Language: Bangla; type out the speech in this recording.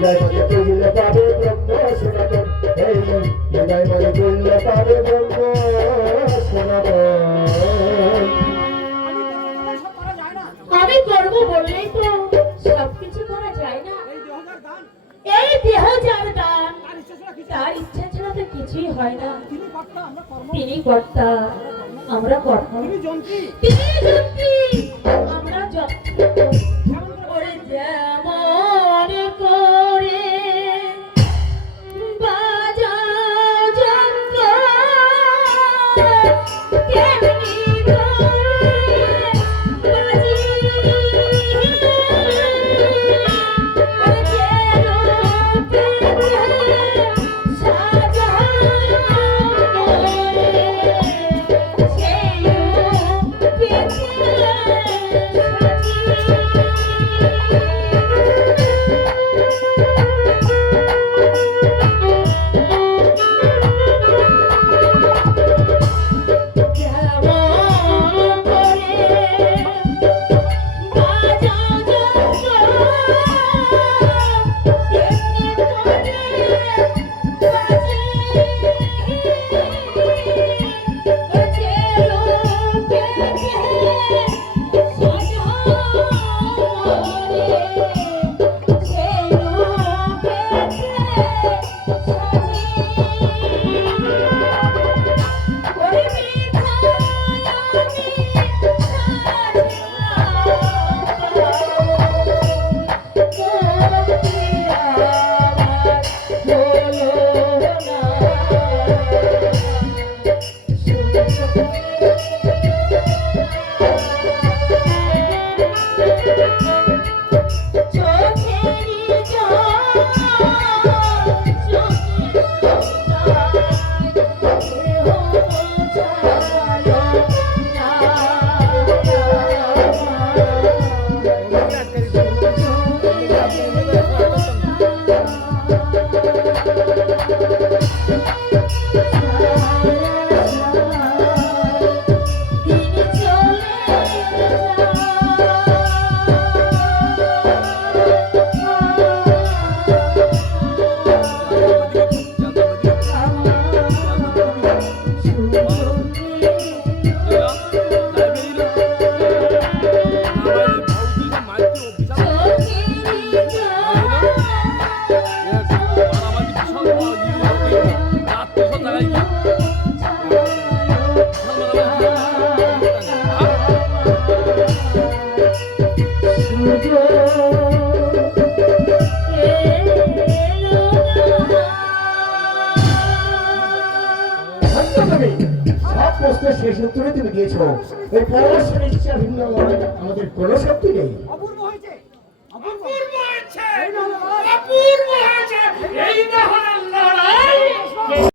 হৃদয় মনে তুললে পাবে ব্রহ্ম সনাতন, এই হৃদয় মনে তুললে পাবে ব্রহ্ম সনাতন। আমি করব বললেই তো সবকিছু করা যায় না। এই দেহ যার দান, তার ইচ্ছা ছাড়া তো কিছুই হয় না। তিনি কর্তা, আমরা কর্তা। তিনি যন্ত্রী, আমরা যন্ত্রী। ওরে যেমন করে বাজাও যন্ত্র, তেমনি শেষ উত্তরে তুমি দিয়েছো। এই পরমেশ্বর ইচ্ছা ভিন্ন আমাদের কোনো শক্তি নেই। অপূর্ব হয়েছে, অপূর্ব হয়েছে, অপূর্ব হয়েছে। এই না হলো লড়াই।